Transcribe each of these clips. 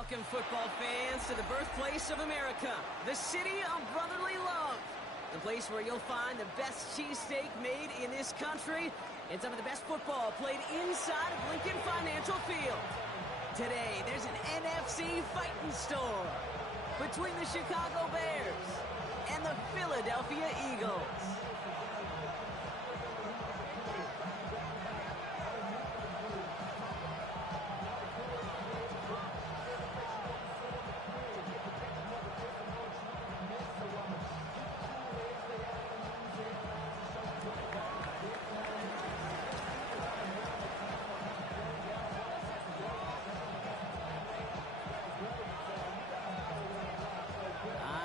Welcome, football fans, to the birthplace of America, the city of brotherly love. The place where you'll find the best cheesesteak made in this country and some of the best football played inside of Lincoln Financial Field. Today, there's an NFC fighting store between the Chicago Bears and the Philadelphia Eagles.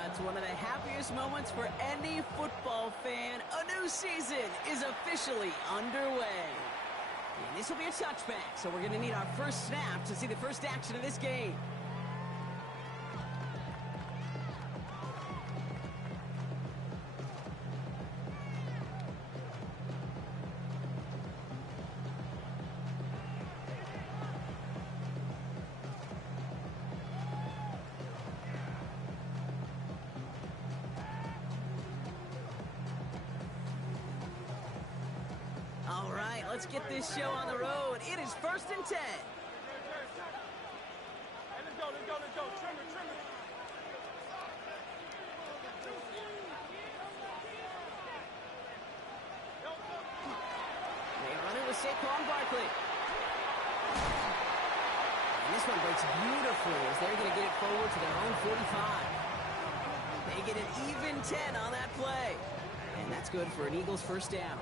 It's one of the happiest moments for any football fan. A new season is officially underway. And this will be a touchback, so we're going to need our first snap to see the first action of this game. All right, let's get this show on the road. It is 1st and 10. Hey, let's go. Trim it. They run it with Saquon Barkley. And this one breaks beautifully as they're going to get it forward to their own 45. They get an even 10 on that play. And that's good for an Eagles first down.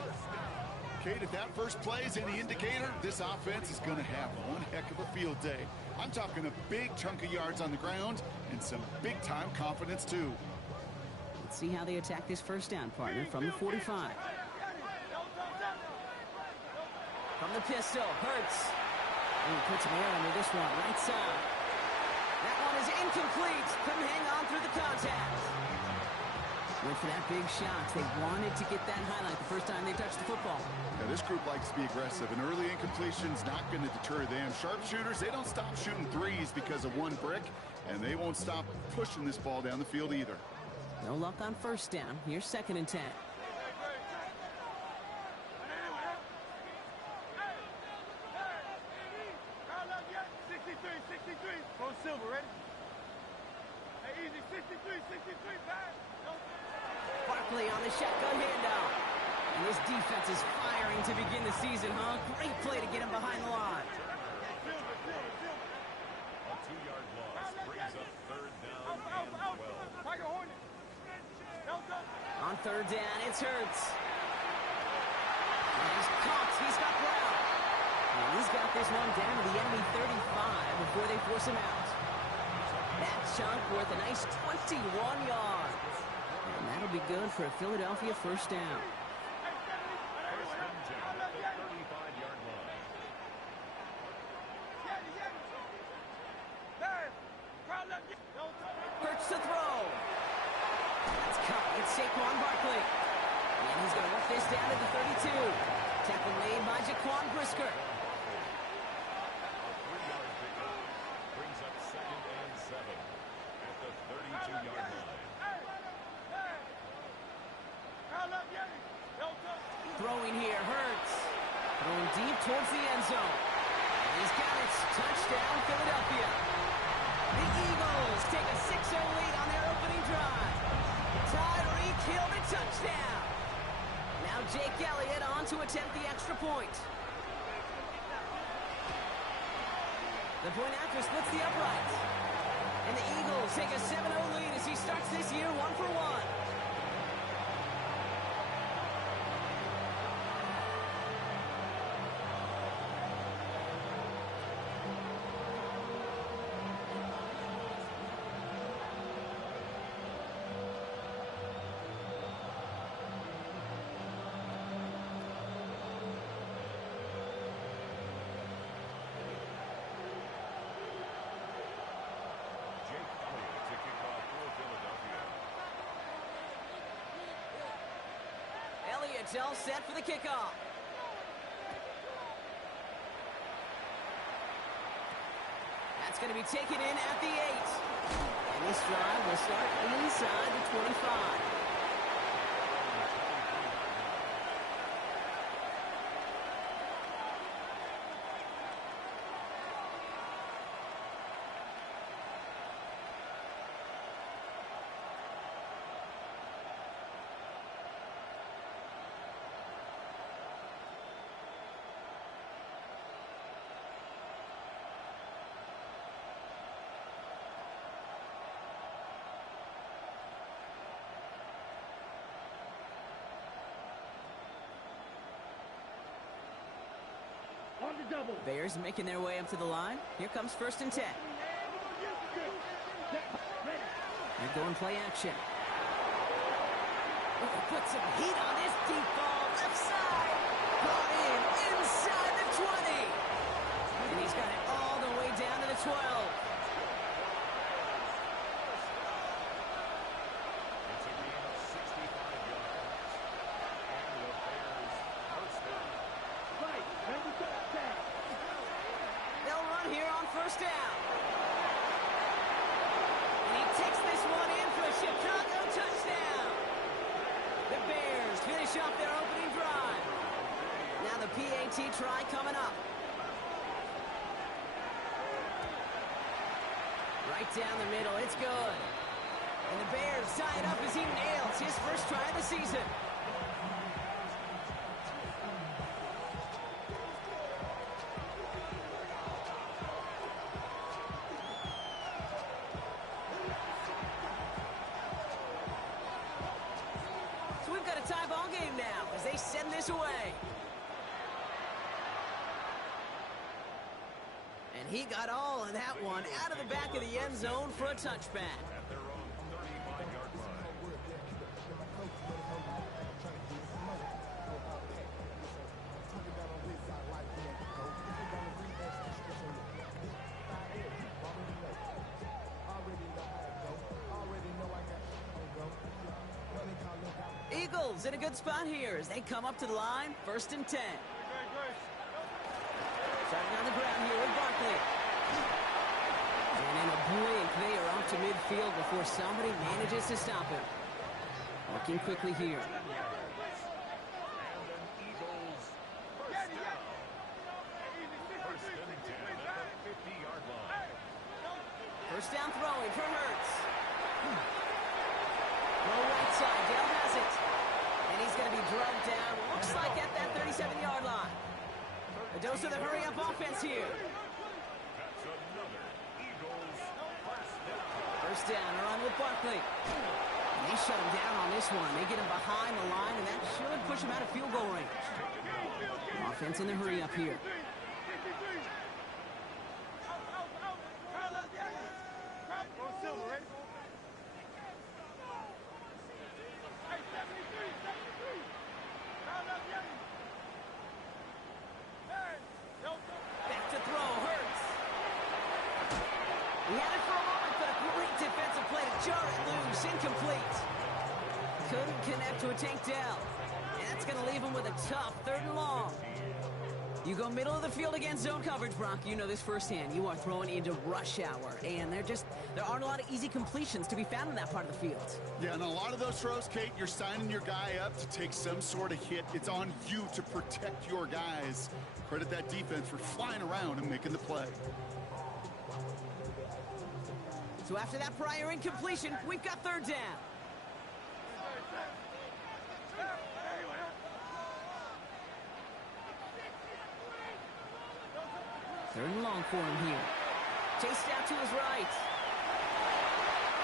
Kate, if that first play is any indicator, this offense is going to have one heck of a field day. I'm talking a big chunk of yards on the ground and some big-time confidence, too. Let's see how they attack this first down, partner, from the 45. From the pistol, Hurts. And he puts an air under this one, right side. That one is incomplete. Couldn't hang on through the contact. Went for that big shot. They wanted to get that highlight the first time they touched the football. Now, this group likes to be aggressive. An early incompletion's not going to deter them. Sharpshooters, they don't stop shooting threes because of one brick, and they won't stop pushing this ball down the field either. No luck on first down. Here's 2nd and 10. Go Silver, ready? Hey, easy, 63, pass. Barkley on the shotgun handoff. And this defense is firing to begin the season, huh? Great play to get him behind the line. Silver. A 2-yard loss brings up 3rd down and 12. Tiger Hornet. On 3rd down, it's Hurts. And he's caught. He's got Brown. And he's got this one down to the enemy 35 before they force him out. That chunk worth a nice 21 yards. And that'll be good for a Philadelphia first down. First and 10 at the 35-yard line. Hurts to throw. That's caught. It's Saquon Barkley. And he's going to work this down to the 32. Tackle made by Jaquan Brisker. A 3-yard pickup brings up 2nd and 7 at the 32-yard line. Throwing here, Hurts. Throwing deep towards the end zone. And he's got it. Touchdown, Philadelphia. The Eagles take a 6-0 lead on their opening drive. Tyreek Hill the touchdown. Now Jake Elliott on to attempt the extra point. The point after splits the uprights. And the Eagles take a 7-0 lead as he starts this year 1-for-1. Elliott's all set for the kickoff. That's going to be taken in at the 8. And this drive will start inside the 25. Bears making their way up to the line. Here comes 1st and 10. They're going play action. Oh, put some heat on this deep ball. Left side. Brought in inside the 20. And he's got it all the way down to the 12. It's a gain of 65 yards. And the Bears first down. They'll run here on 1st down. And he takes this one in for a Chicago touchdown. The Bears finish off their opening drive. Now the PAT try coming up. Right down the middle, it's good. And the Bears tie it up as he nails his first try of the season. So we've got a tie ball game now as they send this away. And he got all of that one out of the back of the end zone for a touchback. At their own 35-yard line. Eagles in a good spot here as they come up to the line. 1st and 10. Starting on the ground here with Barkley. And in a blink, they are up to midfield before somebody manages to stop him. Working quickly here. And an Eagles first down. 1st and 10 at the 50-yard line. 1st down throwing for Hurts. Low right side, Dale has it. And he's going to be drugged down, looks like at that 37-yard line. A dose of the hurry-up offense here. That's another Eagles first down. 1st down, a run with Barkley. And they shut him down on this one. They get him behind the line, and that should push him out of field goal range. Offense in the hurry-up here. Go Silver, ready? Hey, 73, 73. Round up, Yanni. Hey, Back to throw, Hurts. He had it for a moment, but a great defensive play to jar it loose. Incomplete. Couldn't connect to a Tank Dell. And that's going to leave him with a tough 3rd and long. You go middle of the field against zone coverage, Brock. You know this firsthand. You are throwing into rush hour, and there aren't a lot of easy completions to be found in that part of the field. Yeah, and a lot of those throws, Kate, you're signing your guy up to take some sort of hit. It's on you to protect your guys. Credit that defense for flying around and making the play. So after that prior incompletion, we've got 3rd down. 3rd and long for him here. Chased out to his right.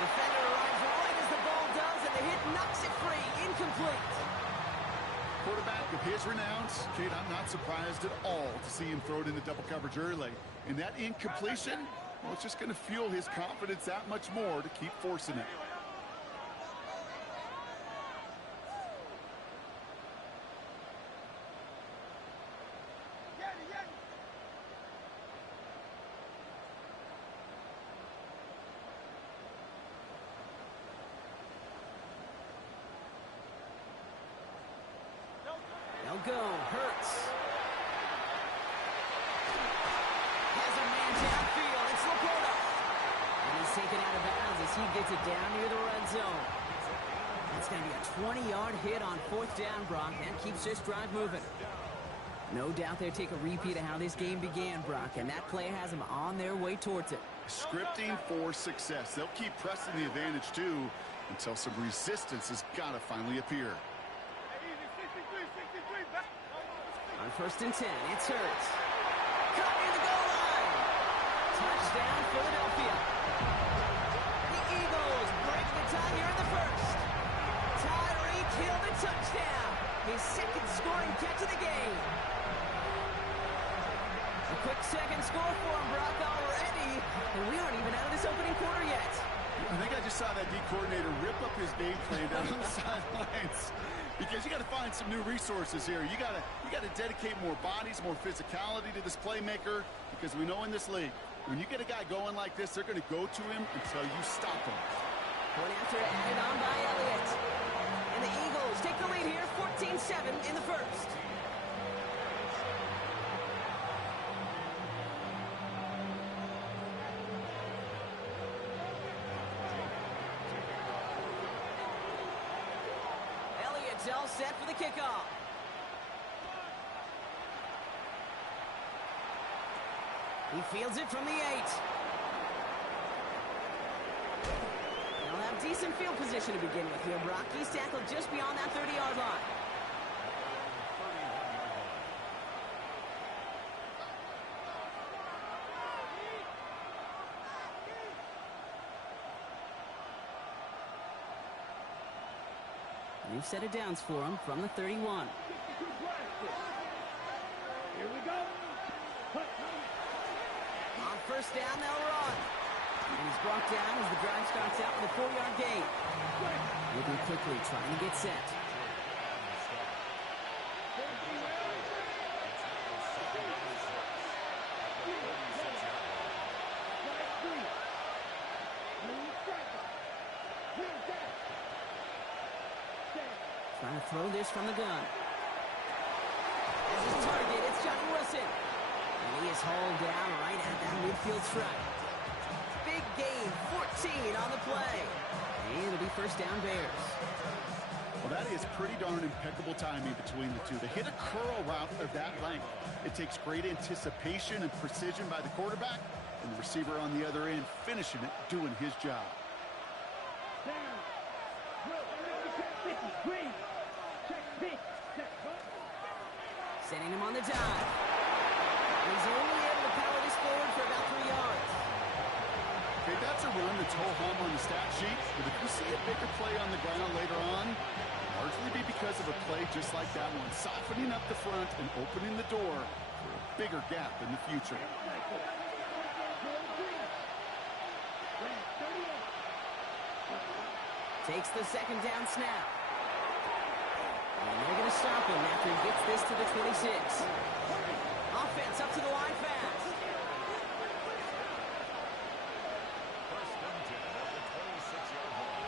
Defender arrives right as the ball does, and the hit knocks it free. Incomplete. Quarterback of his renown, Kate, I'm not surprised at all to see him throw it into double coverage early. And that incompletion, well, it's just going to fuel his confidence that much more to keep forcing it. They'll go. Hurts. Has a man downfield. It's Laporta. he gets it down near the red zone. That's going to be a 20-yard hit on 4th down, Brock. That keeps this drive moving. No doubt they'll take a repeat of how this game began, Brock, and that play has them on their way towards it. Scripting for success. They'll keep pressing the advantage, too, until some resistance has got to finally appear. On 1st and 10, it's Hurts. Caught near the goal line. Touchdown, Philadelphia. The Eagles break the tie here in the first. Tyreek Hill, the touchdown. His second scoring catch of the game. A quick second score for him, Brock, already. And we aren't even out of this opening quarter yet. I think I just saw that D coordinator rip up his game plan down on the sidelines. Because you got to find some new resources here. You got to dedicate more bodies, more physicality to this playmaker. Because we know in this league, when you get a guy going like this, they're going to go to him until you stop him. Point after added on by Elliott. And the Eagles take the lead here, 14-7 in the first. Elliott's all set for the kickoff. He fields it from the 8. They'll have decent field position to begin with here, Brock. He's tackled just beyond that 30-yard line. New set of downs for him from the 31. Here we go. On 1st down, they'll run. And he's brought down as the drive starts out with a 4-yard gain. Moving quickly, trying to get set. Trying to throw this from the gun. As his target, it's Johnny Wilson. And he is hauled down right at that midfield stripe. Big gain, 14 on the play. And it'll be 1st down Bears. Well, that is pretty darn impeccable timing between the two. They hit a curl route of that length. It takes great anticipation and precision by the quarterback, and the receiver on the other end finishing it, doing his job. Sending him on the dive. He's only able to power this forward for about 3 yards. Okay, that's a run that's ho-hum on the stat sheet, but if you see a bigger play on the ground later on, largely be because of a play just like that one, softening up the front and opening the door for a bigger gap in the future. Takes the 2nd down snap. And they're going to stop him after he gets this to the 26. Offense up to the line fast. First and 10 at the 26-yard line.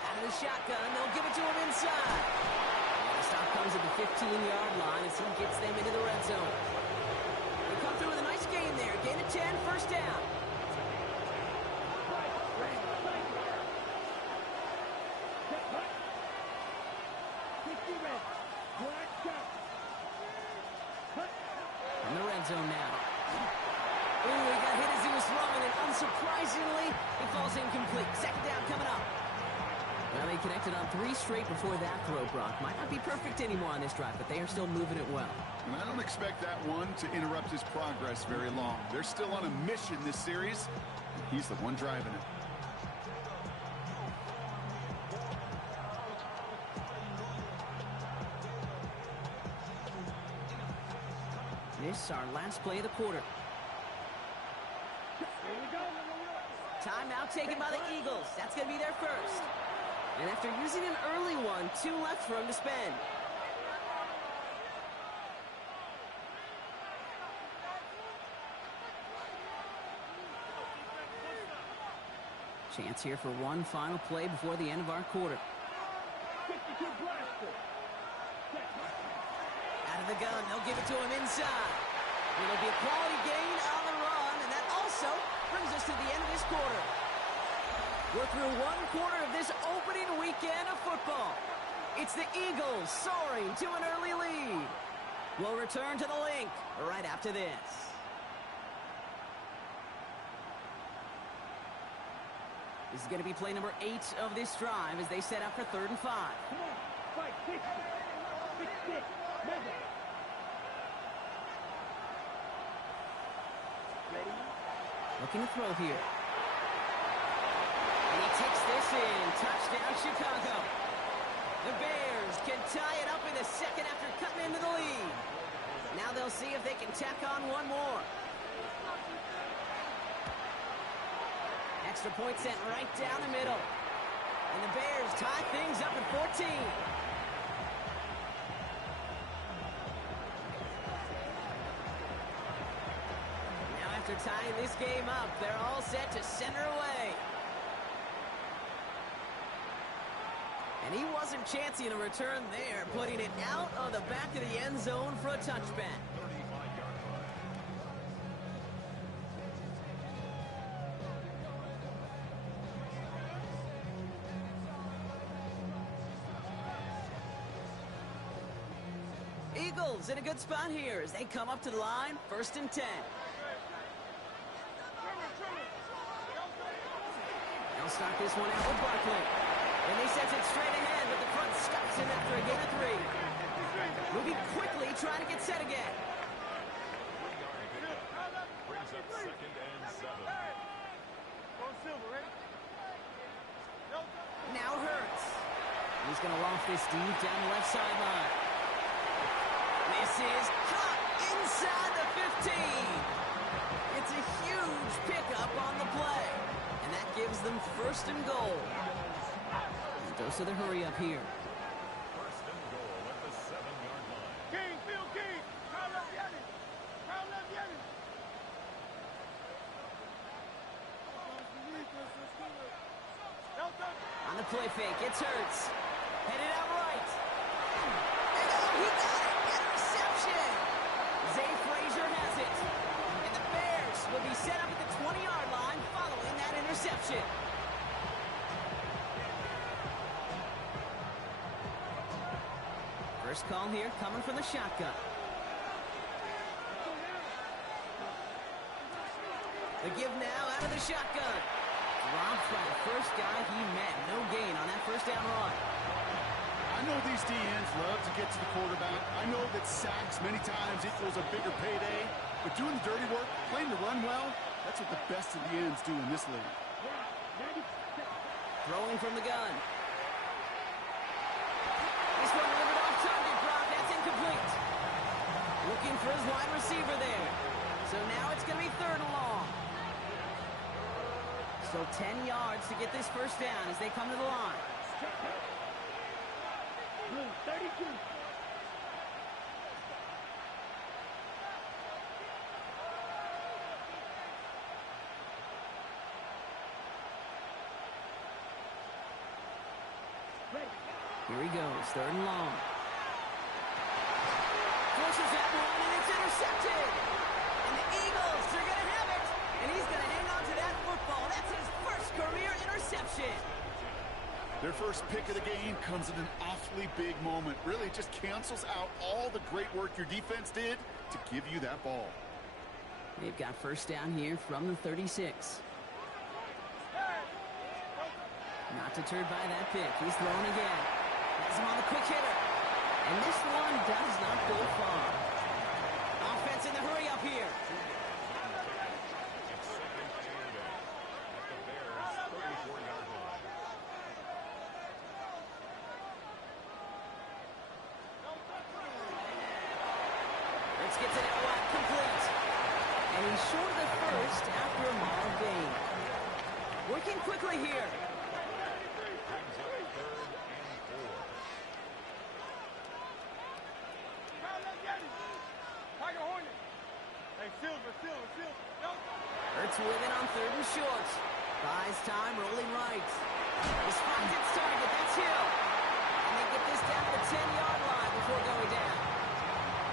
Out of the shotgun, they'll give it to him inside. And the stop comes at the 15-yard line as he gets them into the red zone. They come through with a nice gain there. Gain of 10, 1st down. In the red zone now. Ooh, he got hit as he was throwing, and unsurprisingly, it falls incomplete. 2nd down coming up. Well, they connected on 3 straight before that throw, Brock. Might not be perfect anymore on this drive, but they are still moving it well. And I don't expect that one to interrupt his progress very long. They're still on a mission this series, and he's the one driving it. This is our last play of the quarter. Timeout taken by the Eagles. That's going to be their first. And after using an early one, 2 left for him to spend. Chance here for one final play before the end of our quarter. Out of the gun, they'll give it to him inside. It'll be a quality gain on the run, and that also brings us to to the end of this quarter. We're through one quarter of this opening weekend of football. It's the Eagles soaring to an early lead. We'll return to the link right after this. This is going to be play number 8 of this drive as they set up for 3rd and 5. Come on, fight, fix it, Madden. Ready? Looking to throw here. And he takes this in. Touchdown, Chicago. The Bears can tie it up in the second after cutting into the lead. Now they'll see if they can tack on one more. Extra point sent right down the middle. And the Bears tie things up at 14. Now after tying this game up, they're all set to center away. And he wasn't chancing a return there, putting it out of the back of the end zone for a touchback. Eagles in a good spot here as they come up to the line, 1st and 10. They'll start this one out with Barkley. And he sends it straight ahead, but the front stops him after a gain of 3. Moving quickly, trying to get set again. 3-yard pickup. Brings up 2nd and 7. Now Hurts. He's going to loft this deep down the left sideline. This is caught inside the 15. It's a huge pickup on the play. And that gives them 1st and goal. Dose of the hurry up here. 1st and goal at the 7-yard line. King, Phil King. Kyle left Yanni. On the play fake, it's Hurts. Headed out right. And oh, he got it! Interception! Zay Frazier has it. And the Bears will be set up at the 20-yard line following that interception. First call here coming from the shotgun. The give now out of the shotgun. Dropped by the first guy he met. No gain on that 1st down run. I know these DNs love to get to the quarterback. I know that sacks many times equals a bigger payday. But doing the dirty work, playing the run well, that's what the best of the ends do in this league. Throwing from the gun. This one delivered off target, Brock. That's incomplete. Looking for his wide receiver there. So now it's going to be 3rd and long. So 10 yards to get this 1st down as they come to the line. 32. Here he goes, 3rd and long. Forces that one, and it's intercepted. And the Eagles are going to have it. And he's going to hang on to that football. That's his 1st career interception. Their first pick of the game comes at an awfully big moment. Really just cancels out all the great work your defense did to give you that ball. They've got 1st down here from the 36. Not deterred by that pick. He's throwing again. Has him on the quick hitter. And this one does not go far. Offense in the hurry up here. It's 2nd and 8 at the Bears' 34-yard line. Let's get to that one. Complete. And he's short of the 1st after a mild gain. Working quickly here. Brings up 3rd and 4. Hurts with it on 3rd and short. Buys time, rolling right. He finds its target. That's Hill. And they get this down to the 10-yard line before going down.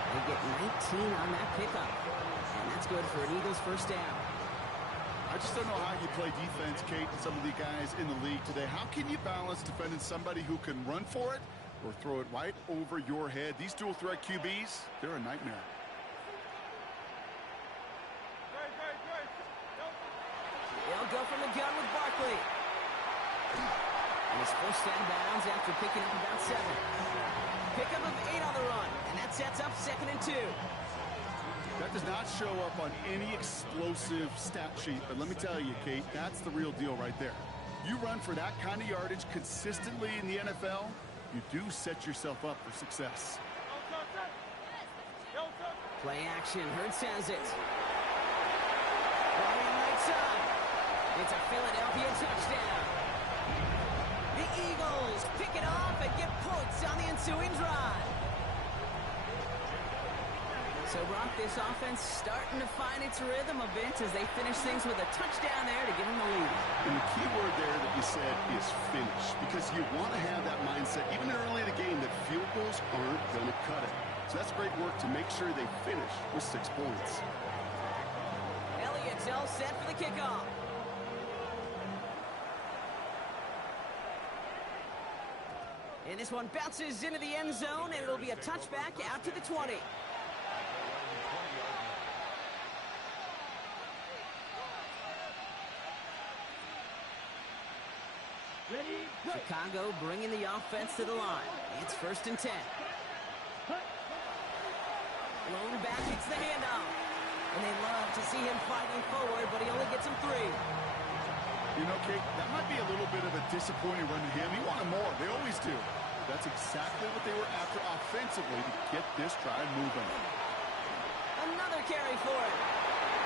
They get 19 on that pickup. And that's good for an Eagles 1st down. I I just don't know how you play defense, Kate, and some of the guys in the league today. How can you balance defending somebody who can run for it or throw it right over your head? These dual threat QBs, they're a nightmare. They'll go from the gun with Barkley. And his first out of bounds after picking up about 7. Pickup of 8 on the run, and that sets up 2nd and 2. That does not show up on any explosive stat sheet, but let me tell you, Kate, that's the real deal right there. You run for that kind of yardage consistently in the NFL, you do set yourself up for success. Play action, Hurts has it. Running right side. It's a Philadelphia touchdown. The Eagles pick it off and get points on the ensuing drive. So, Brock, this offense starting to find its rhythm a bit as they finish things with a touchdown there to give them the lead. And the key word there that you said is finish, because you want to have that mindset, even early in the game, that field goals aren't going to cut it. So that's great work to make sure they finish with 6 points. Elliott's all set for the kickoff. And this one bounces into the end zone, and it'll be a touchback out to the 20. Chicago bringing the offense to the line. It's 1st and 10. Blown back, it's the handoff. And they love to see him fighting forward, but he only gets him 3. You know, Kate, that might be a little bit of a disappointing run to him. He wanted more. They always do. That's exactly what they were after offensively to get this drive moving. Another carry for it.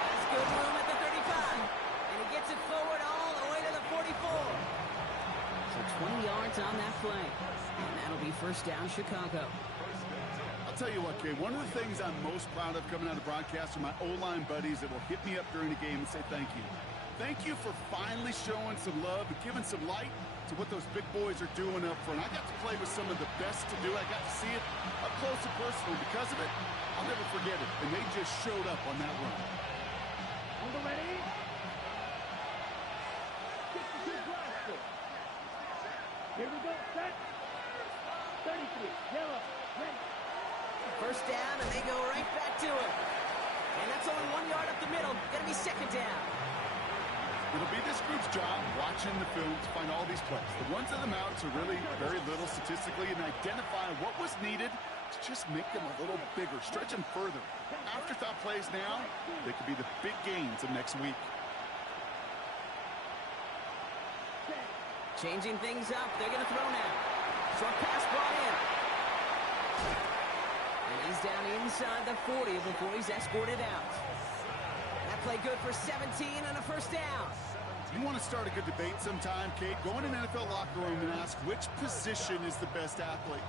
Has good room at the 35. And he gets it forward all the way to the 44. So 20 yards on that play. And that'll be 1st down, Chicago. I'll tell you what, Kate, one of the things I'm most proud of coming out of broadcast are my O-line buddies that will hit me up during the game and say thank you. Thank you for finally showing some love and giving some light to what those big boys are doing up front. I got to play with some of the best to do it. I got to see it up close and personal. Because of it, I'll never forget it. And they just showed up on that run. On the ready. 62 blaster. Here we go. Set. 33. Yellow. Ready. 1st down, and they go right back to it. And that's only 1 yard up the middle. Gonna be 2nd down. It'll be this group's job watching the film to find all these plays. The ones that amount to really very little statistically and identify what was needed to just make them a little bigger, stretch them further. Afterthought plays now, they could be the big gains of next week. Changing things up. They're gonna throw now. Short pass brought in. And he's down inside the 40 before he's escorted out. That play good for 17 and a 1st down. You want to start a good debate sometime, Kate? Go in an NFL locker room and ask which position is the best athlete.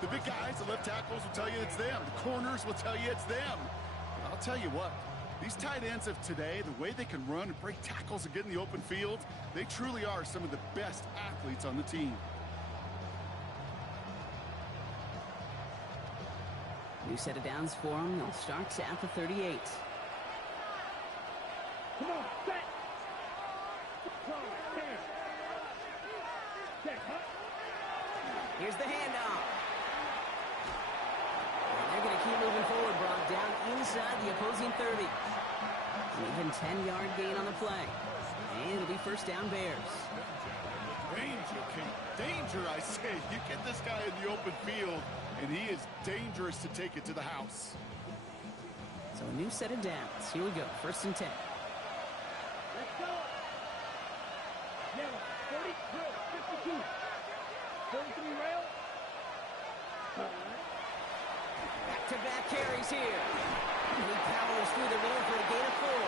The big guys, the left tackles will tell you it's them. The corners will tell you it's them. But I'll tell you what, these tight ends of today, the way they can run and break tackles and get in the open field, they truly are some of the best athletes on the team. New set of downs for them. They'll start at the 38. Come on, set. Set, huh? Here's the handoff. And they're going to keep moving forward, Brock, down inside the opposing 30. An even 10-yard gain on the play. And it'll be 1st down, Bears. Danger, King. Danger, I say. You get this guy in the open field, and he is dangerous to take it to the house. So a new set of downs. Here we go. 1st and 10. Let's go. Yellow. 30, drill, 52. 33 rail. Back-to-back carries here. And he powers through the middle for a gain of 4.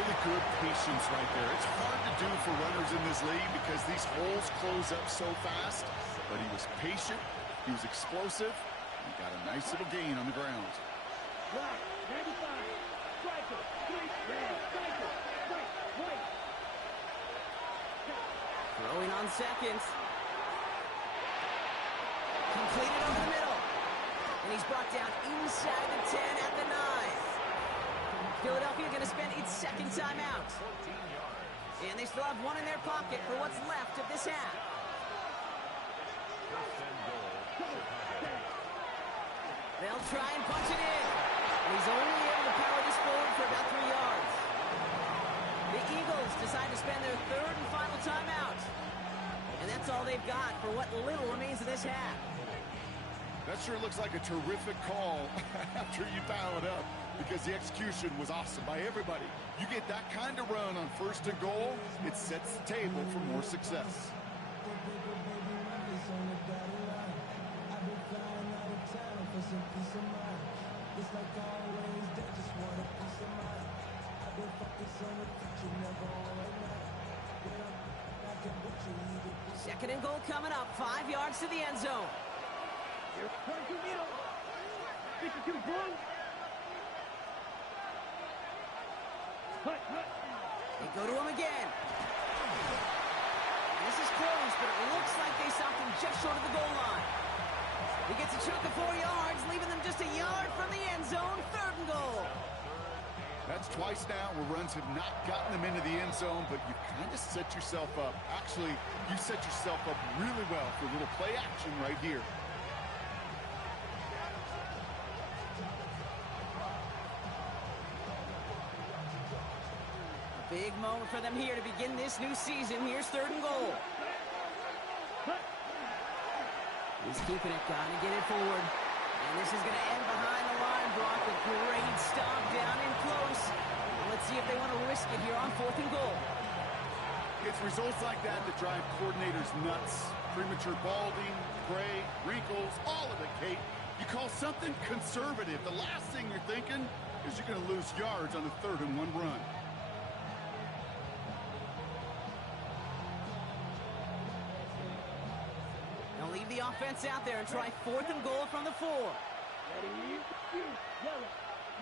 Really good patience right there. It's hard to do for runners in this league because these holes close up so fast. But he was patient. He was explosive. He got a nice little gain on the ground. Right, 95. Striker, 3, red, striker, right, right. Throwing on 2nd. Completed over the middle. And he's brought down inside the 10 at the 9. Philadelphia going to spend its second timeout. 14 yards. And they still have one in their pocket for what's left of this half. First and goal, Chicago. They'll try and punch it in. He's only able to power this forward for about 3 yards. The Eagles decide to spend their third and final timeout. And that's all they've got for what little remains of this half. That sure looks like a terrific call after you dial it up, because the execution was awesome by everybody. You get that kind of run on first and goal, it sets the table for more success. Second and goal coming up, 5 yards to the end zone. Here's 22 middle. 52 blue. Hut. They go to him again. And this is close, but it looks like they stopped him just short of the goal line. He gets a chunk of 4 yards, leaving them just a yard from the end zone. Third and goal. That's twice now where runs have not gotten them into the end zone, but you kind of set yourself up. Actually, you set yourself up really well for a little play action right here. A big moment for them here to begin this new season. Here's third and goal. He's keeping it, got to get it forward. And this is going to end behind the line, Brock. A great stop down in close. Let's see if they want to risk it here on fourth and goal. It's results like that that drive coordinators nuts. Premature balding, gray, wrinkles, all of it, Kate. You call something conservative. The last thing you're thinking is you're going to lose yards on a 3rd and 1 run. They'll leave the offense out there and try fourth and goal from the 4. Ready?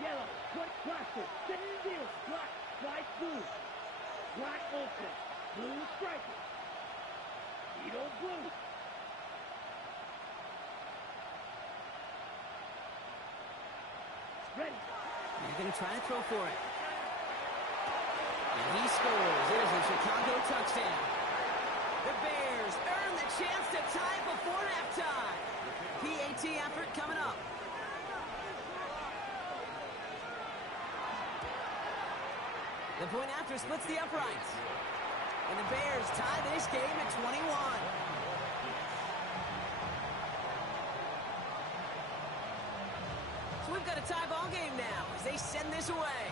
Yellow. Quick cluster. Send it in deal. Black. White, blue. Black open. Blue striker. Needle blue. Ready. They're going to try to throw for it. And he scores. It is a Chicago touchdown. The Bears earn the chance to tie it before halftime. PAT effort coming up. The point after splits the uprights. And the Bears tie this game at 21. So we've got a tie ball game now as they send this away.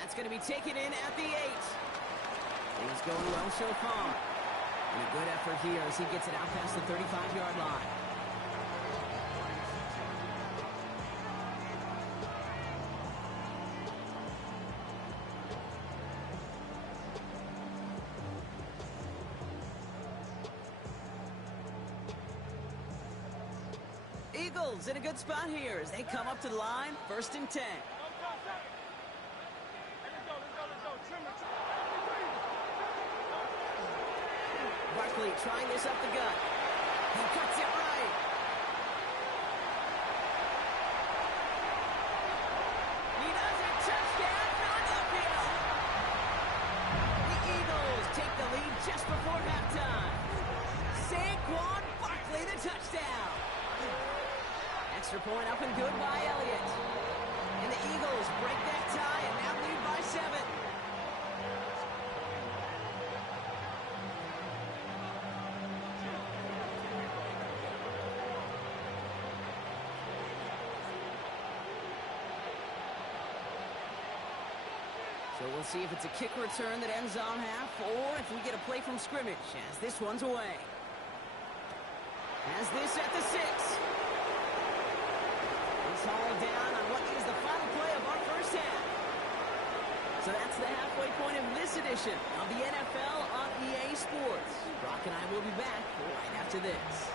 That's going to be taken in at the 8. Things going well so far. And a good effort here as he gets it out past the 35-yard line. Eagles in a good spot here as they come up to the line, 1st and 10. Barkley trying this up the gut. He cuts it right. He does it. Touchdown, Philadelphia. The Eagles take the lead just before halftime. Saquon Barkley, the touchdown. Extra point up and good by Elliott. And the Eagles break that tie and now lead by 7. So we'll see if it's a kick return that ends on half, or if we get a play from scrimmage as this one's away. Has this at the 6. It's hauled down on what is the final play of our first half. So that's the halfway point of this edition of the NFL on EA Sports. Brock and I will be back right after this.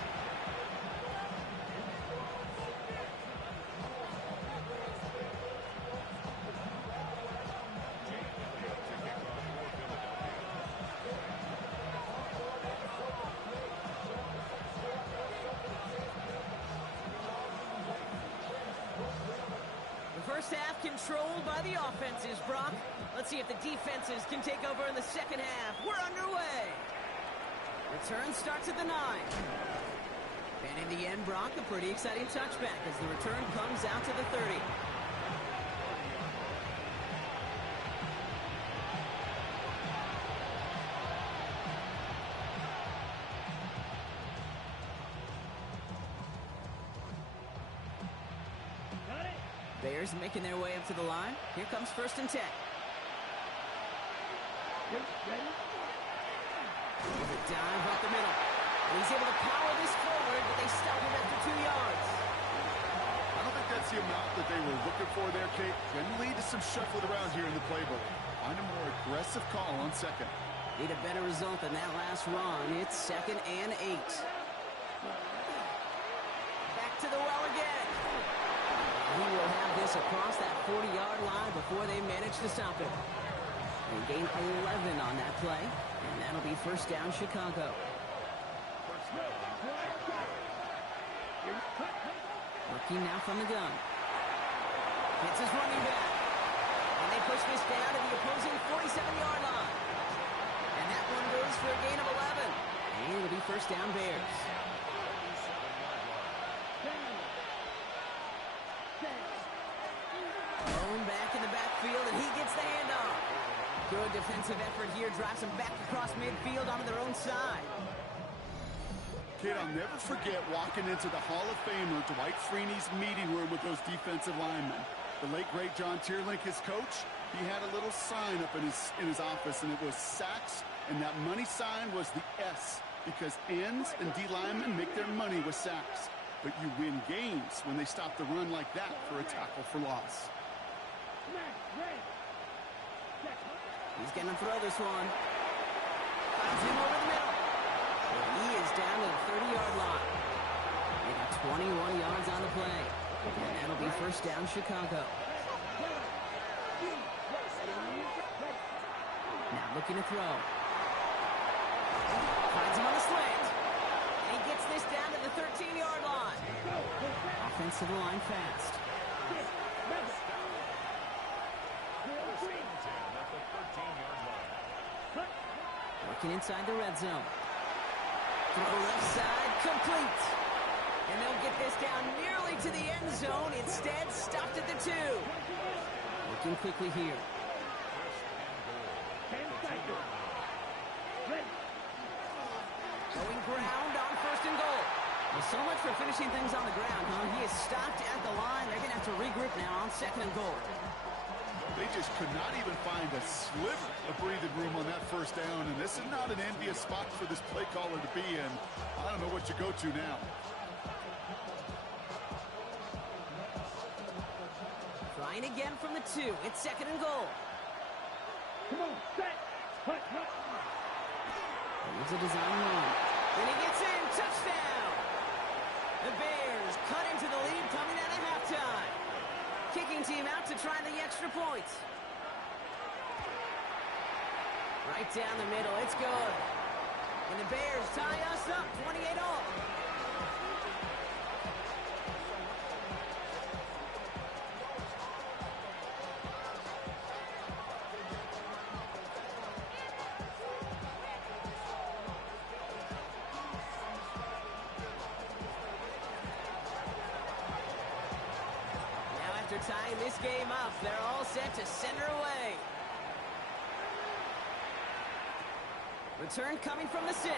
first half controlled by the offenses, Brock. Let's see if the defenses can take over in the second half. We're underway. Return starts at the 9. And in the end, Brock, a pretty exciting touchback as the return comes out to the 30. Bears making their way up to the line. Here comes 1st and 10. With a dive up the middle. And he's able to power this forward, but they stop him after 2 yards. I don't think that's the amount that they were looking for there, Kate. Can lead to some shuffling around here in the playbook. Find a more aggressive call on 2nd. Need a better result than that last run. It's 2nd and 8. Back to the well again. He will have this across that 40-yard line before they manage to stop him. They gain 11 on that play, and that'll be 1st down Chicago. Working now from the gun. Hits his running back. And they push this down to the opposing 47-yard line. And that one goes for a gain of 11. And it'll be 1st down Bears. Thrown back in the backfield, and he gets the handoff. Good defensive effort here. Drives them back across midfield onto their own side. Kid, I'll never forget walking into the Hall of Famer Dwight Freeney's meeting room with those defensive linemen. The late, great John Tierlink, his coach, he had a little sign up in his office, and it was sacks, and that money sign was the S, because ends and D linemen make their money with sacks. But you win games when they stop the run like that for a tackle for loss. He's going to throw this one. Finds him over the middle. And he is down to the 30-yard line. They got 21 yards on the play. And that'll be 1st down Chicago. Now looking to throw. Finds him on the slant. And he gets this down to the 13-yard line. Offensive line fast. Working inside the red zone. Throw left side, complete. And they'll get this down nearly to the end zone. Instead, stopped at the 2. Looking quickly here. Going ground on 1st and goal. Well, so much for finishing things on the ground, huh? He is stopped at the line. They're going to have to regroup now on 2nd and goal. They just could not even find a sliver of breathing room on that 1st down, and this is not an envious spot for this play caller to be in. I don't know what you go to now. Trying again from the 2. It's 2nd and goal. Come on, set. Here's a design run. And he gets in. Touchdown. The Bears cut into the lead coming out of halftime. Kicking team out to try the extra point. Right down the middle. It's good. And the Bears tie us up 28-all. After tying this game up, they're all set to send her away. Return coming from the 6.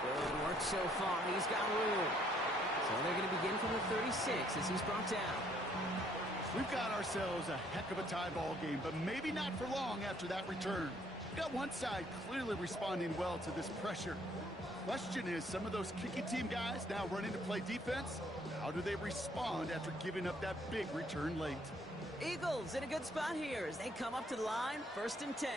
Good work so far. He's got room. So they're going to begin from the 36 as he's brought down. We've got ourselves a heck of a tie ball game, but maybe not for long after that return. We've got one side clearly responding well to this pressure. Question is, some of those kicking team guys now running to play defense, how do they respond after giving up that big return late? Eagles in a good spot here as they come up to the line, 1st and 10.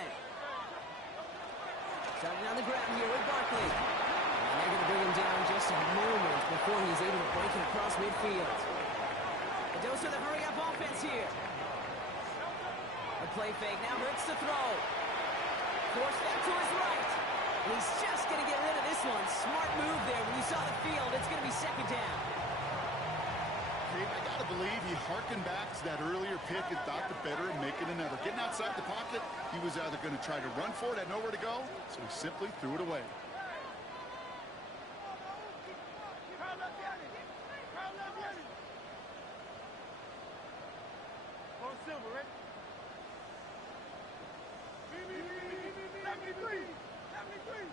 Starting on the ground here with Barkley. And they're going to bring him down just a moment before he's able to break it across midfield. A dose of the hurry-up offense here. The play fake now hurts the throw. Forced that to his right. And he's just going to get rid of this one. Smart move there. When you saw the field, it's going to be 2nd down. Okay, I got to believe he hearkened back to that earlier pick and thought the better of making another. Getting outside the pocket, he was either going to try to run for it, had nowhere to go, so he simply threw it away. Silver, right? 73! 73!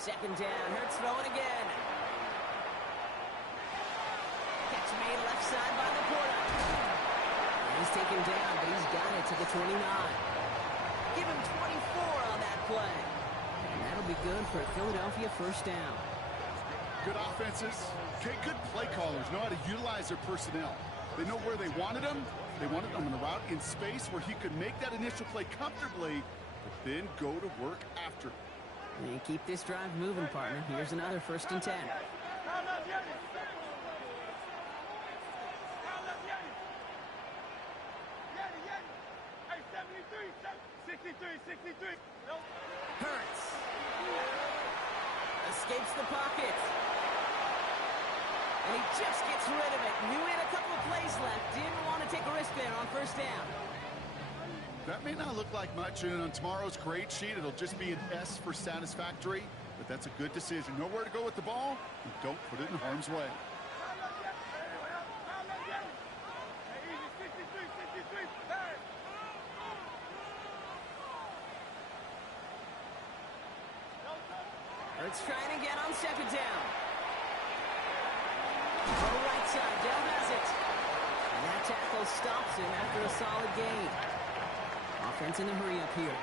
Second down, Hurts throwing again. Catch made left side by Laporta. He's taken down, but he's got it to the 29. Give him 24 on that play. And that'll be good for a Philadelphia first down. Good offenses. Okay, good play callers know how to utilize their personnel. They know where they wanted them. They wanted them on the route in space where he could make that initial play comfortably, but then go to work after. And keep this drive moving, partner. Here's another 1st and 10. Hurts. Escapes the pocket. And he just gets rid of it. Knew he had a couple of plays left. Didn't want to take a risk there on 1st down. That may not look like much, and on tomorrow's grade sheet, it'll just be an S for satisfactory, but that's a good decision. Know where to go with the ball, and don't put it in harm's way. Hurts trying again on 2nd down. Throw right side, Dell has it. And that tackle stops him after a solid gain. Offense in a hurry up here.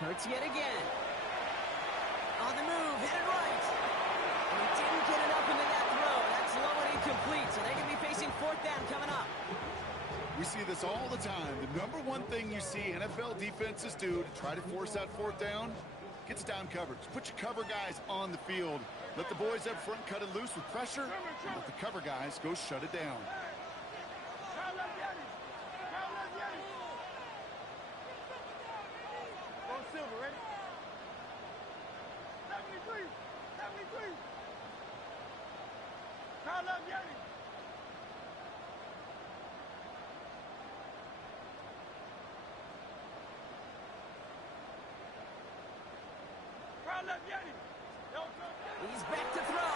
Hurts yet again. On the move, headed right. And he didn't get it up into that throw. That's low and incomplete, so they're going to be facing 4th down coming up. We see this all the time. The number one thing you see NFL defenses do to try to force that 4th down, gets down coverage. Put your cover guys on the field. Let the boys up front cut it loose with pressure, and let the cover guys go shut it down. Silver, ready? 73! 73! Kyle up, Yanni! Kyle up, Yanni! He's back to throw.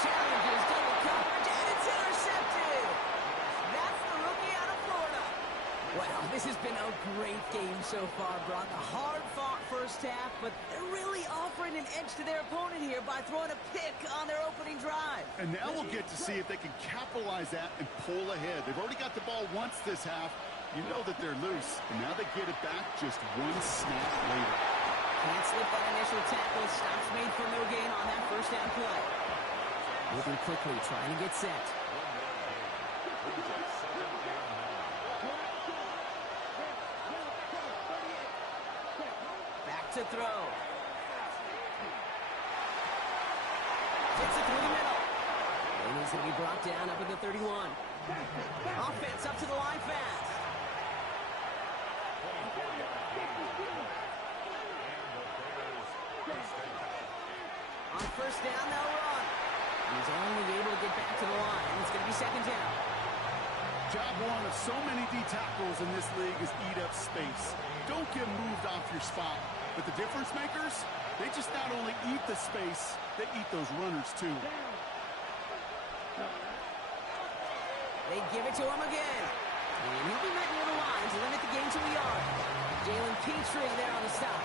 Challenges double coverage, and it's intercepted. That's the rookie out of Florida. Well, this has been a great game so far, Brock. A hard-fought first half, but they're really offering an edge to their opponent here by throwing a pick on their opening drive. And now we'll get to see if they can capitalize that and pull ahead. They've already got the ball once this half. You know that they're loose, and now they get it back just one snap later. Can't slip that initial tackle. Stops made for no gain on that 1st down play. Moving quickly, trying to get set. Back to throw. Gets it through the middle. And he's going to be brought down up at the 31. Offense up to the line fast. On 1st down, they'll run. He's only able to get back to the line. It's going to be 2nd down. Job one of so many D tackles in this league is eat up space. Don't get moved off your spot. But the difference makers, they just not only eat the space, they eat those runners too. They give it to him again. And he'll be met near the line to limit the game to a yard. Jalen Petrie there on the stop.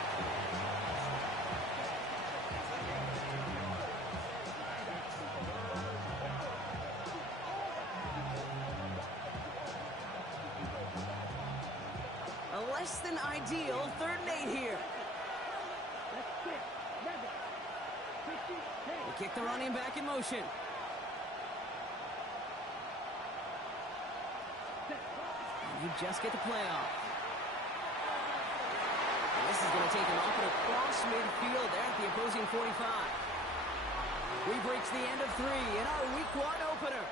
A less than ideal 3rd and 8 here. They kick the running back in motion. And you just get the play off. And this is going to take him off and across midfield. in our Week 1 opener.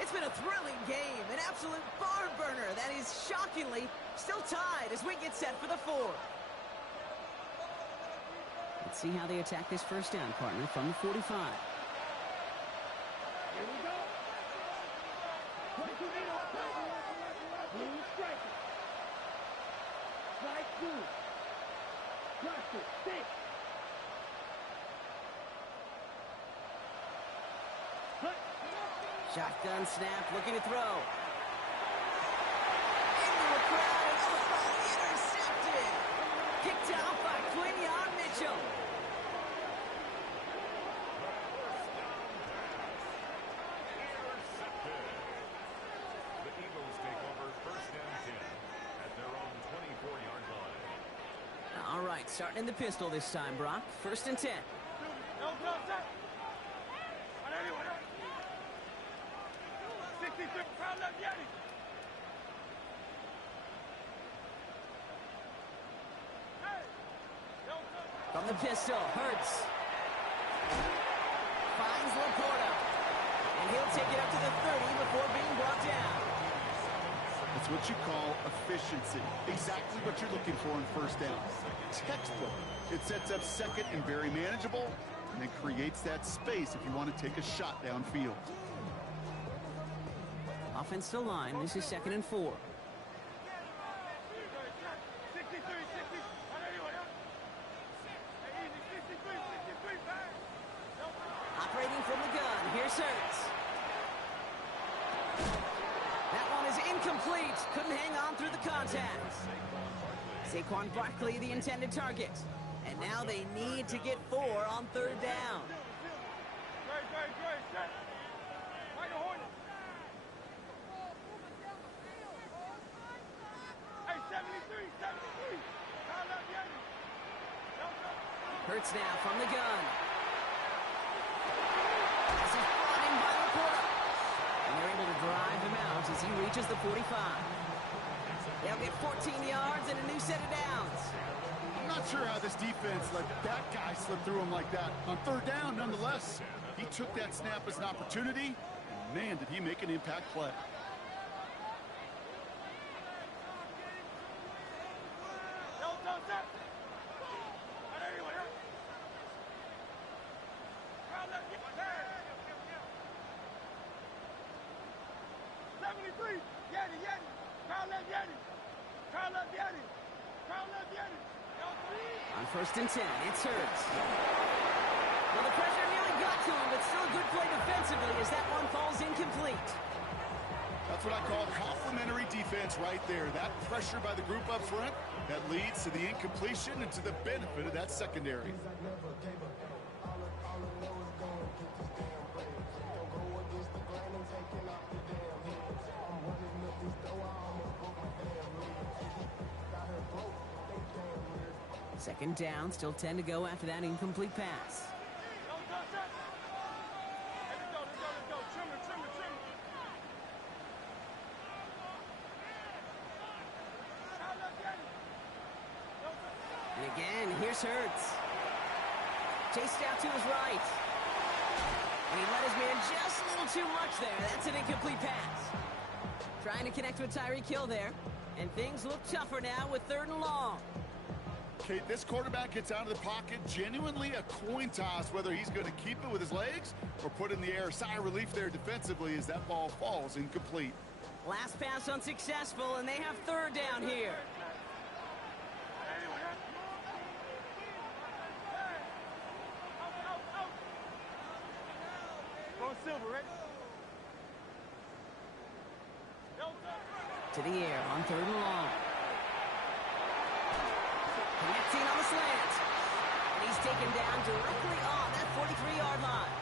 It's been a thrilling game, an absolute barn burner that is shockingly still tied as we get set for the 4th. Let's see how they attack this first down, partner, from the 45. Here we go. Blue striker. Strike 2. Rush it. 6. Cut. Shotgun snap, looking to throw. Into the crowd, and intercepted. Picked out by Quinion Mitchell. The Eagles take over first down 10 at their own 24-yard line. All right, starting in the pistol this time, Brock. First and 10. From the pistol, Hurts. Finds Laporta. And he'll take it up to the 30 before being brought down. It's what you call efficiency. Exactly what you're looking for in first down. Textbook. It sets up second and very manageable, and then creates that space if you want to take a shot downfield. Offensive line, this is 2nd and 4. Operating from the gun, here's Hurts. That one is incomplete. Couldn't hang on through the contact. Saquon Barkley, the intended target. And now they need to get 4 on 3rd down. Hurts now from the gun. This is brought in by Laporta. And they're able to drive him out as he reaches the 45. They'll get 14 yards and a new set of downs. I'm not sure how this defense let that guy slip through him like that. On 3rd down, nonetheless, he took that snap as an opportunity. And man, did he make an impact play. On 1st and 10, it's Hurts. Well, the pressure nearly got to him, but still a good play defensively as that one falls incomplete. That's what I call complementary defense right there. That pressure by the group up front, that leads to the incompletion and to the benefit of that secondary. Second down, still 10 to go after that incomplete pass. And again, here's Hurts. Chased out to his right. And he let his man just a little too much there. That's an incomplete pass. Trying to connect with Tyreek Hill there. And things look tougher now with 3rd and long. Okay, this quarterback gets out of the pocket, genuinely a coin toss whether he's going to keep it with his legs or put in the air. Sigh of relief there defensively as that ball falls incomplete. Last pass unsuccessful, and they have 3rd down here. To the air on 3rd and long. Connecting on the slant. And he's taken down directly on that 43-yard line.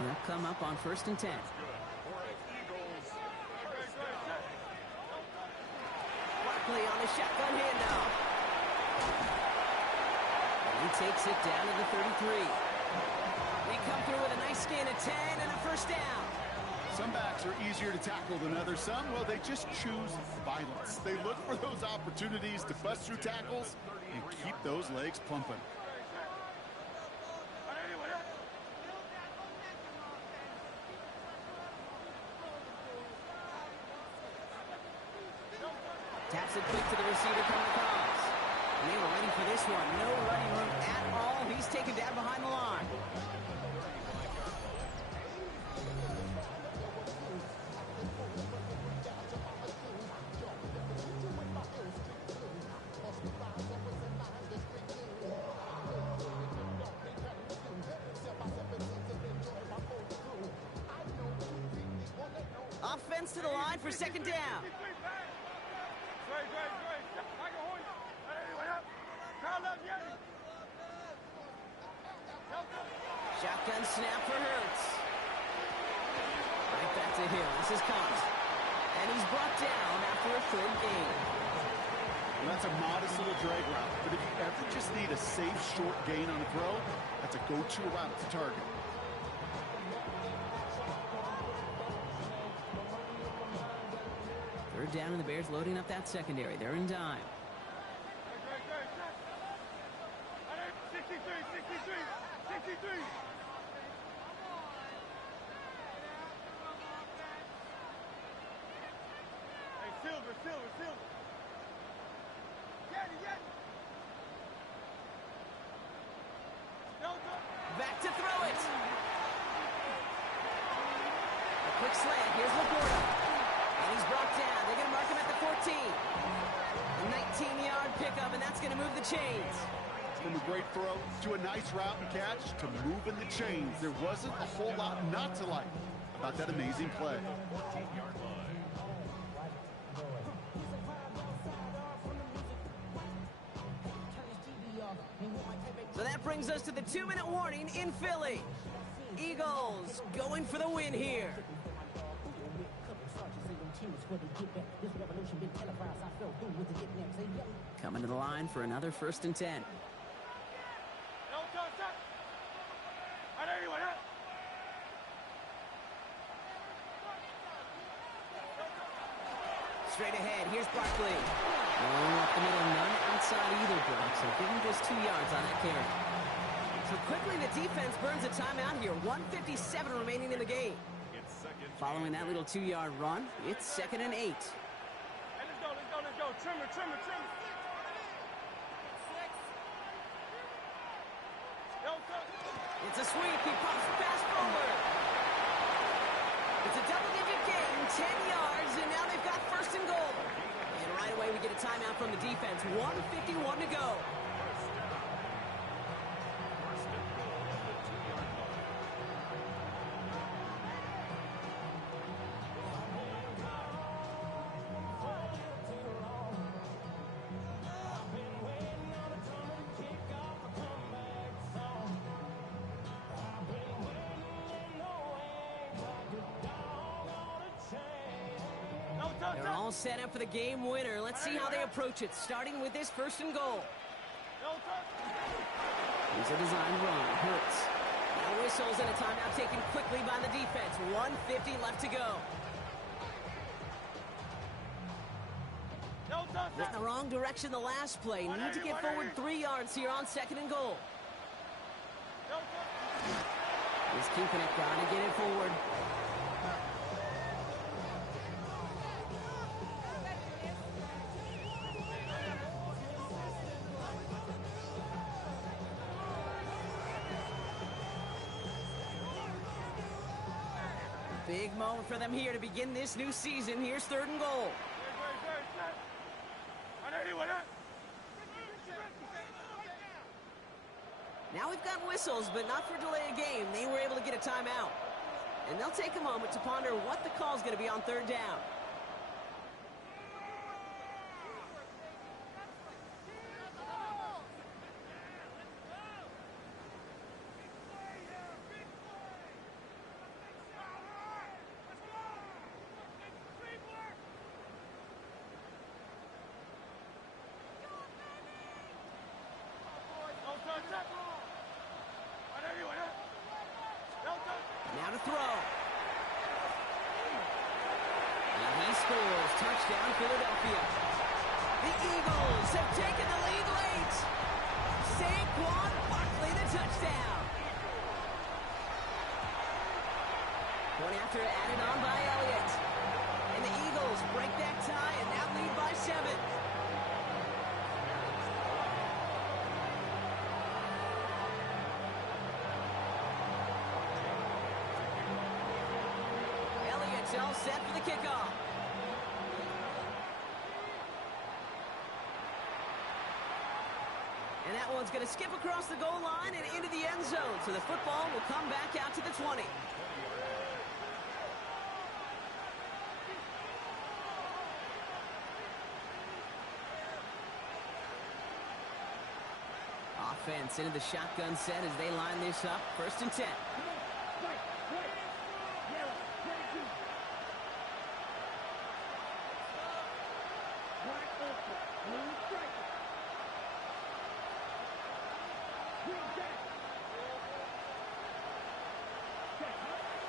They'll come up on 1st and 10. Barkley on the shotgun handoff. And he takes it down to the 33. They come through with a nice gain of 10 and a first down. Some backs are easier to tackle than others. Some, well, they just choose violence. They look for those opportunities to bust through tackles and keep those legs pumping. receiver coming across. And they were ready for this one. No running room at all. He's taken down behind the line. Offense to the line for second down. Shotgun snap for Hurts. Right back to Hill. This is caught. And he's brought down after a third gain. Well, that's a modest little drag route, but if you ever just need a safe short gain on a throw, that's a go-to route to target. Third down, and the Bears loading up that secondary. They're in dime. 63. Hey, Silver. Get it. Back to throw it. A quick slant. Here's Laporta. And he's brought down. They're going to mark him at the 14. A 19-yard pickup, and that's going to move the chains. From a great throw to a nice route and catch to moving the chains. There wasn't a whole lot not to like about that amazing play. 14-yard line. So that brings us to the 2-minute warning in Philly. Eagles going for the win here. Coming to the line for another 1st and 10. Straight ahead, here's Barkley. Oh, up the middle, none outside either block, so give him just 2 yards on that carry. So quickly the defense burns a timeout here. 1:57 remaining in the game. It's second. Following that little 2-yard run, it's 2nd and 8. Hey, let's go. Trimmer. It's a sweep. He pops the pass forward. It's a double-digit gain, 10 yards, and now they've got 1st and goal. And right away we get a timeout from the defense. 1:51 to go. They're all set up for the game winner. Let's see how they approach it, starting with this 1st and goal. Here's a design run. Hurts. Now whistles and a timeout taken quickly by the defense. 1:50 left to go. Went in the wrong direction the last play. Need to get forward 3 yards here on 2nd and goal. He's keeping it, trying to get it forward. Big moment for them here to begin this new season. Here's 3rd and goal. Now we've got whistles, but not for delay of game. They were able to get a timeout. And they'll take a moment to ponder what the call is going to be on 3rd down. Now to throw. And he scores. Touchdown, Philadelphia. The Eagles have taken the lead late. Saquon Barkley, the touchdown. Point after added on by Elliott. And the Eagles break that tie and now lead by 7. set for the kickoff. And that one's going to skip across the goal line and into the end zone. So the football will come back out to the 20. Offense into the shotgun set as they line this up. 1st and 10.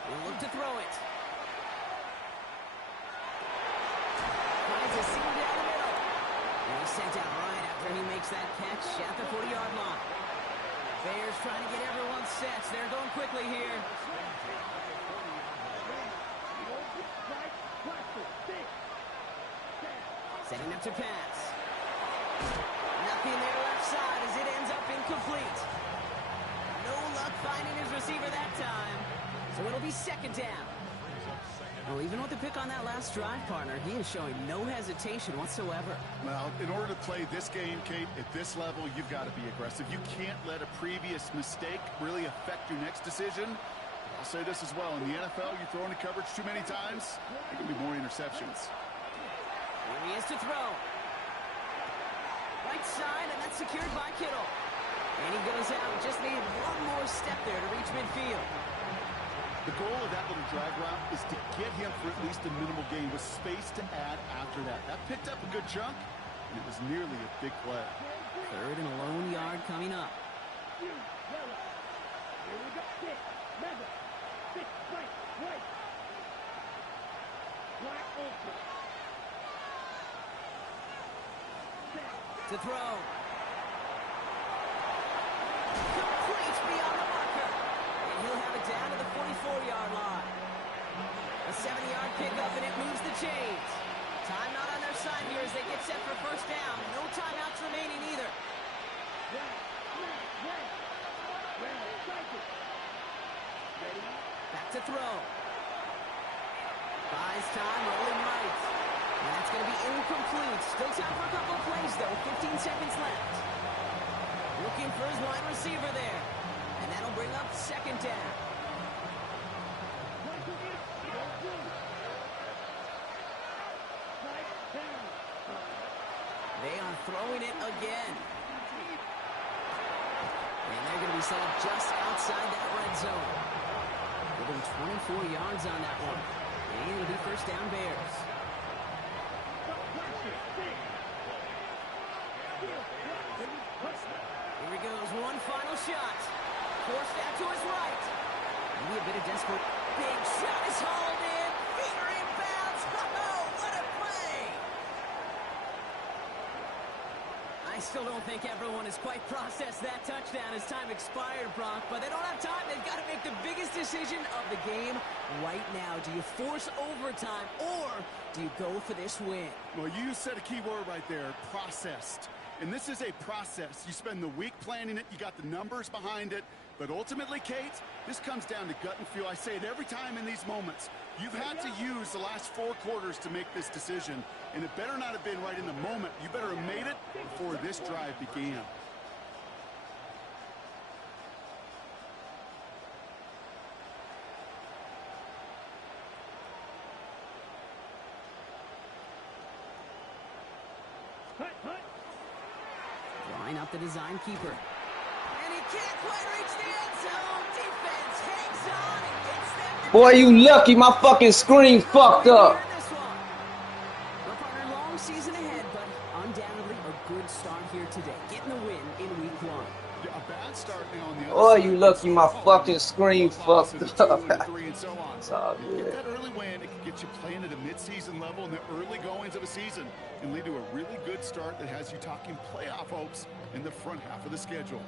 We'll look to throw it. Finds a seam down the middle. And he's sent out right after he makes that catch at the 40-yard line. Bears trying to get everyone set. They're going quickly here. Setting up to pass. Nothing there left side as it ends up incomplete. No luck finding his receiver that time. So it'll be 2nd down. Well, even with the pick on that last drive, partner, he is showing no hesitation whatsoever. Well, in order to play this game, Kate, at this level, you've got to be aggressive. You can't let a previous mistake really affect your next decision. I'll say this as well. In the NFL, you throw into coverage too many times, there can be more interceptions. Here he is to throw. Right side, and that's secured by Kittle. And he goes out. Just needed one more step there to reach midfield. The goal of that little drag route is to get him for at least a minimal gain with space to add after that. That picked up a good chunk, and it was nearly a big play. 3rd and a lone yard coming up. Here we go. 6, 11, 6, right. Black open. To throw. Complete beyond the marker. And he'll have it down to the 44-yard line. A 70-yard pickup, and it moves the chains. Time not on their side here as they get set for 1st down. No timeouts remaining either. Back to throw. Buys time, rolling right. And that's going to be incomplete. Still time for a couple of plays, though. 15 seconds left. Looking for his wide receiver there. And that'll bring up 2nd down. They are throwing it again. And they're going to be set up just outside that red zone. Give them 24 yards on that one. And it'll be 1st down Bears. Here he goes, one final shot. Forced out to his right. Maybe a bit of desperate. Big shot is hauled in. Feet are in bounds. Oh, what a play! I still don't think everyone has quite processed that touchdown as time expired, Brock, but they don't have time. They've got to make the biggest decision of the game right now. Do you force overtime, or do you go for this win? Well, you said a key word right there, processed. And this is a process. You spend the week planning it, you got the numbers behind it, but ultimately, Kate, this comes down to gut and feel. I say it every time in these moments. You've had to use the last 4 quarters to make this decision, and it better not have been right in the moment. You better have made it before this drive began. Line up the design keeper. And he can't quite reach the end zone. Defense hangs on and gets them. Boy, you lucky my fucking screen fucked up. Well, partner, long season ahead, but undoubtedly a good start here today. Getting the win in week 1. Yeah, a bad start now on the other Boy, side. you lucky my fucking screen fucked up. It's all Get good. that early win, it can get you playing at a mid-season level in the early goings of a season and lead to a really good start that has you talking playoff hopes in the front half of the schedule.